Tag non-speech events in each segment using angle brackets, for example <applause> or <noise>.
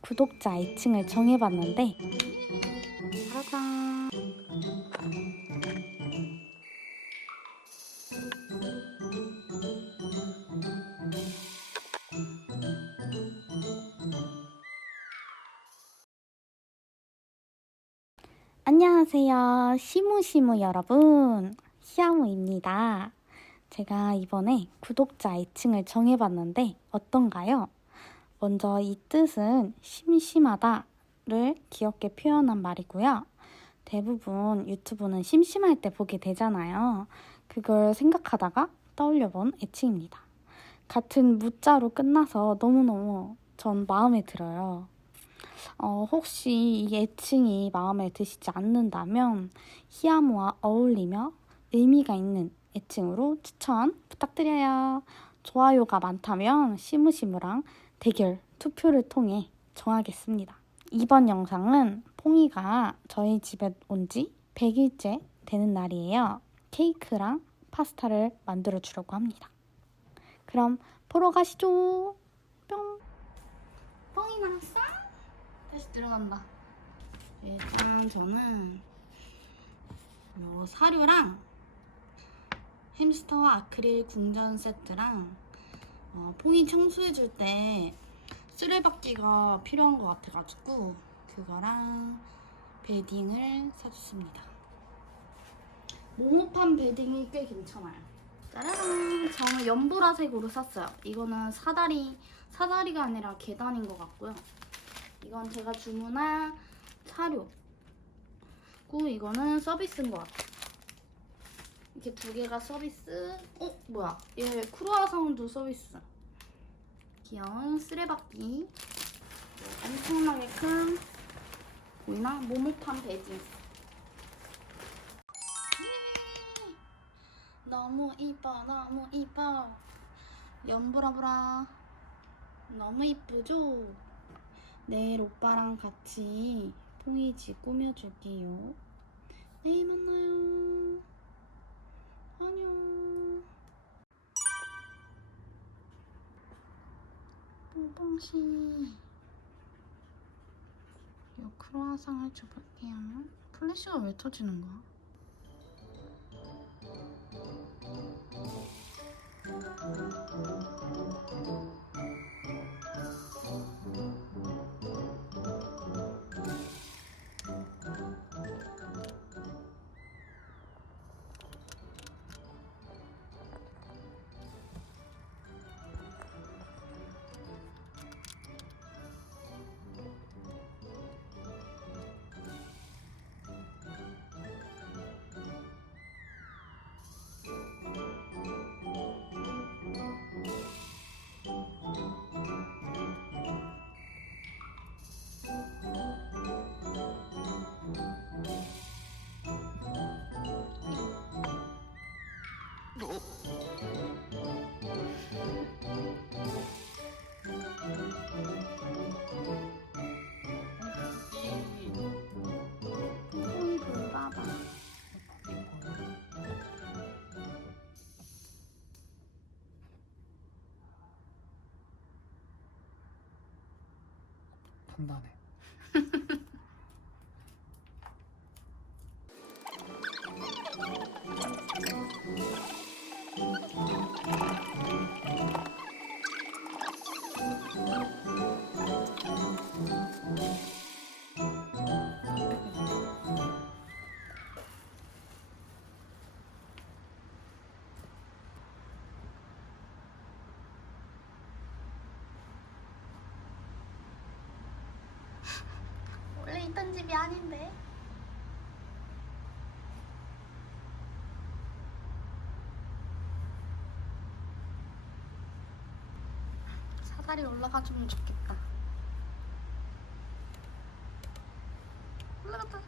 구독자 애칭을 정해봤는데 짜잔! 안녕하세요. 시무시무 여러분. 시아무입니다. 제가 이번에 구독자 애칭을 정해봤는데 어떤가요? 먼저 이 뜻은 심심하다를 귀엽게 표현한 말이고요. 대부분 유튜브는 심심할 때 보게 되잖아요. 그걸 생각하다가 떠올려 본 애칭입니다. 같은 무자로 끝나서 너무너무 전 마음에 들어요. 어, 혹시 이 애칭이 마음에 드시지 않는다면 히아모와 어울리며 의미가 있는 애칭으로 추천 부탁드려요. 좋아요가 많다면 시무시무랑 대결 투표를 통해 정하겠습니다. 이번 영상은 퐁이가 저희 집에 온 지 100일째 되는 날이에요. 케이크랑 파스타를 만들어 주려고 합니다. 그럼 보러 가시죠. 뿅. 퐁이 나왔어? 다시 들어간다. 일단 저는 요 사료랑 햄스터 아크릴 궁전 세트랑 어, 퐁이 청소해줄 때 쓰레받기가 필요한 것 같아가지고 그거랑 베딩을 사줬습니다. 모모판 베딩이 꽤 괜찮아요. 짜라란! 저는 연보라색으로 샀어요. 이거는 사다리, 사다리가 아니라 계단인 것 같고요. 이건 제가 주문한 사료 고 이거는 서비스인 것 같아요. 이렇게 두 개가 서비스. 어 뭐야? 얘 크루아상도 서비스. 귀여운 쓰레받기. 엄청나게 큰 보이나? 모모판 베딩. 예! 너무 이뻐, 너무 이뻐. 연브라브라. 너무 이쁘죠? 내일 오빠랑 같이 퐁이지 꾸며줄게요. 내일 만나요. 안녕. 뽕뽕씨. 요 크로아상을 줘볼게요. 플래시가 왜 터지는 거야? 판단해. <laughs> 있던 집이 아닌데. 사다리 올라가주면 좋겠다. 올라갔다.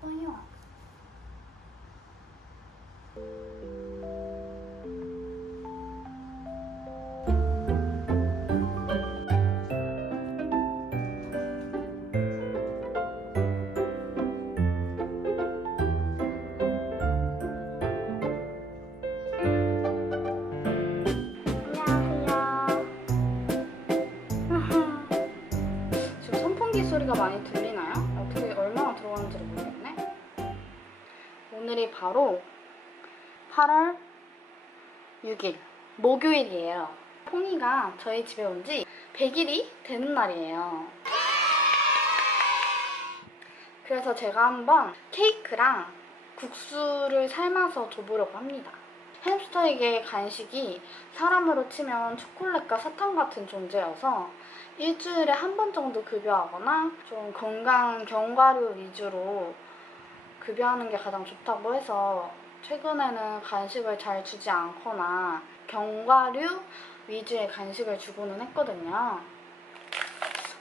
또요. 안녕하세요. <laughs> 지금 선풍기 소리가 많이 들리 오늘이 바로 8월 6일 목요일이에요. 퐁이가 저희 집에 온 지 100일이 되는 날이에요. 그래서 제가 한번 케이크랑 국수를 삶아서 줘보려고 합니다. 햄스터에게 간식이 사람으로 치면 초콜릿과 사탕 같은 존재여서 일주일에 한 번 정도 급여하거나 좀 건강 견과류 위주로 급여하는 게 가장 좋다고 해서 최근에는 간식을 잘 주지 않거나 견과류 위주의 간식을 주고는 했거든요.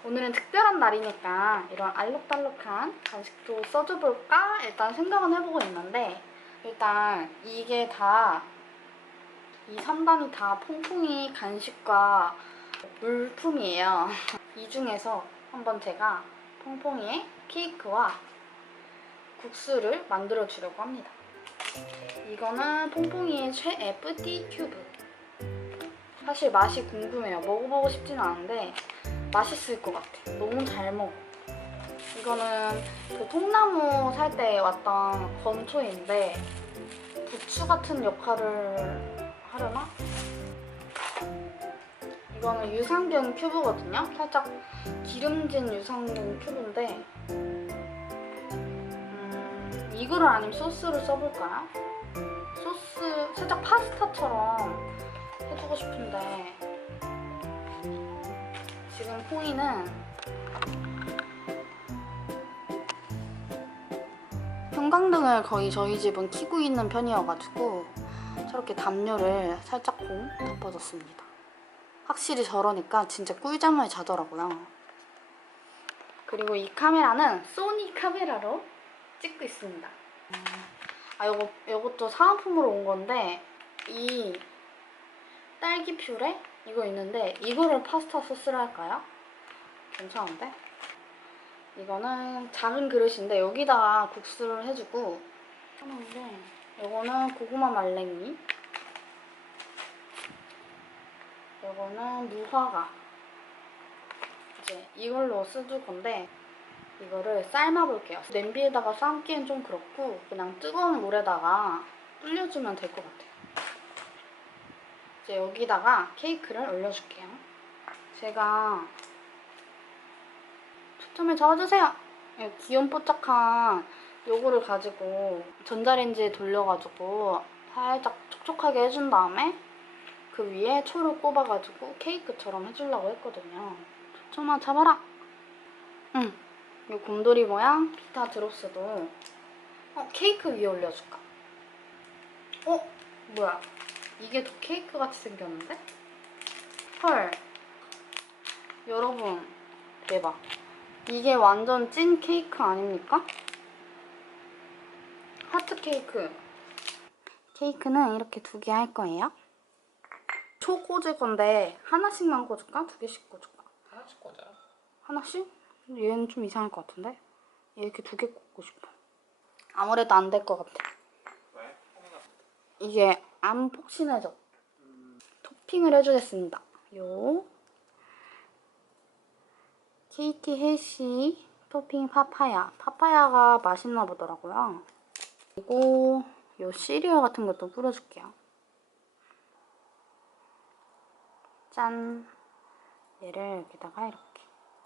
오늘은 특별한 날이니까 이런 알록달록한 간식도 써줘볼까 일단 생각은 해보고 있는데 일단 이게 다 이 3단이 다 퐁퐁이 간식과 물품이에요. <laughs> 이 중에서 한번 제가 퐁퐁이의 케이크와 국수를 만들어 주려고 합니다. 이거는 퐁퐁이의 최애 뿌띠 큐브. 사실 맛이 궁금해요. 먹어보고 싶지는 않은데 맛있을 것 같아. 너무 잘 먹어. 이거는 그 통나무 살 때 왔던 건초인데 부추 같은 역할을 하려나? 이거는 유산균 큐브거든요. 살짝 기름진 유산균 큐브인데 음, 이거를 아니면 소스를 써볼까요? 소스 살짝 파스타처럼 해주고 싶은데 지금 콩이는 형광등을 거의 저희 집은 켜고 있는 편이어가지고 저렇게 담요를 살짝 콩 덮어줬습니다. 확실히 저러니까 진짜 꿀잠을 자더라고요. 그리고 이 카메라는 소니 카메라로 찍고 있습니다. 음, 아 요거 요것도 사은품으로 온 건데 이 딸기 퓨레 이거 있는데 이거를 파스타 소스를 할까요? 괜찮은데? 이거는 작은 그릇인데 여기다가 국수를 해주고 하는데 이거는 고구마 말랭이 이거는 무화과 이제 이걸로 써줄 건데 이거를 삶아볼게요 냄비에다가 삶기엔 좀 그렇고 그냥 뜨거운 물에다가 불려주면 될 것 같아요 이제 여기다가 케이크를 올려줄게요 제가 초점을 잡아주세요 이 귀염뽀짝한 요거를 가지고 전자레인지에 돌려가지고 살짝 촉촉하게 해준 다음에 그 위에 초를 꼽아가지고 케이크처럼 해주려고 했거든요. 초점아 잡아라! 응. 이 곰돌이 모양 피타 드롭스도 어, 케이크 위에 올려줄까? 어? 뭐야? 이게 더 케이크 같이 생겼는데? 헐. 여러분, 대박. 이게 완전 찐 케이크 아닙니까? 하트 케이크. 케이크는 이렇게 두 개 할 거예요. 초 꽂을 건데 하나씩만 꽂을까? 두 개씩 꽂을까? 하나씩 꽂아. 하나씩? 얘는 좀 이상할 것 같은데? 얘 이렇게 두 개 꽂고 싶어. 아무래도 안 될 것 같아. 왜? 이게 안 폭신해져. 토핑을 해주겠습니다. 요 KT 헬시 토핑 파파야. 파파야가 맛있나 보더라고요. 그리고 요 시리얼 같은 것도 뿌려줄게요. 짠. 얘를 여기다가 이렇게.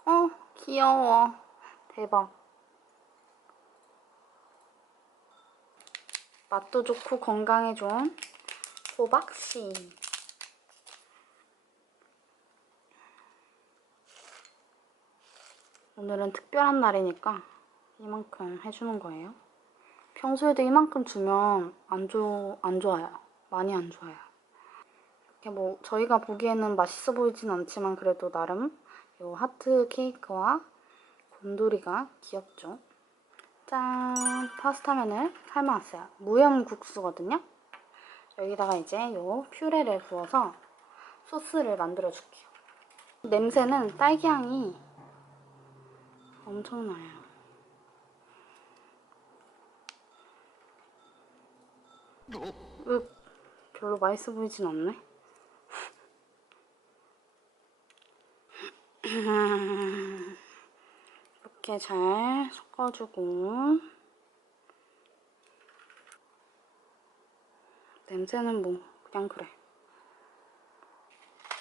어, 귀여워. 대박. 맛도 좋고 건강에 좋은 호박씨. 오늘은 특별한 날이니까 이만큼 해주는 거예요. 평소에도 이만큼 주면 안, 좋, 안 좋아요. 많이 안 좋아요. 이렇게 뭐 저희가 보기에는 맛있어 보이진 않지만 그래도 나름 요 하트 케이크와 곰돌이가 귀엽죠? 짠! 파스타면을 삶아왔어요. 무염 국수거든요. 여기다가 이제 요 퓨레를 부어서 소스를 만들어 줄게요. 냄새는 딸기 향이 엄청나요. 으, 별로 맛있어 보이진 않네. 이렇게 잘 섞어주고 냄새는 뭐 그냥 그래.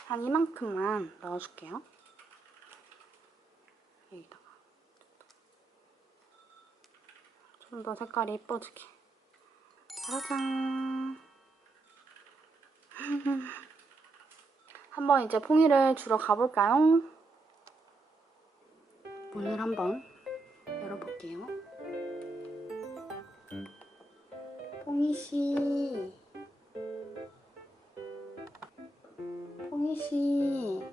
한 이만큼만 넣어줄게요. 여기다가 좀 더 색깔이 이뻐지게. 짜잔. <laughs> 한번 이제 퐁이를 주러 가볼까요? 문을 한번 열어볼게요. 퐁이 씨. 퐁이 씨.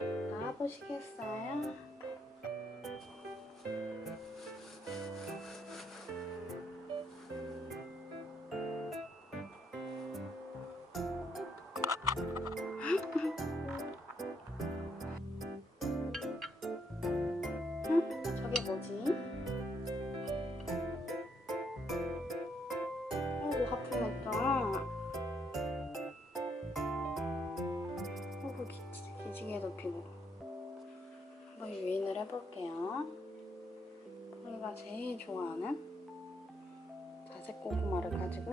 나와보시겠어요? 응? 저게 뭐지? 아이고 하품했다. 아이고 기지, 기지개도 피고. 한번 유인을 해볼게요. 우리가 제일 좋아하는 자색 고구마를 가지고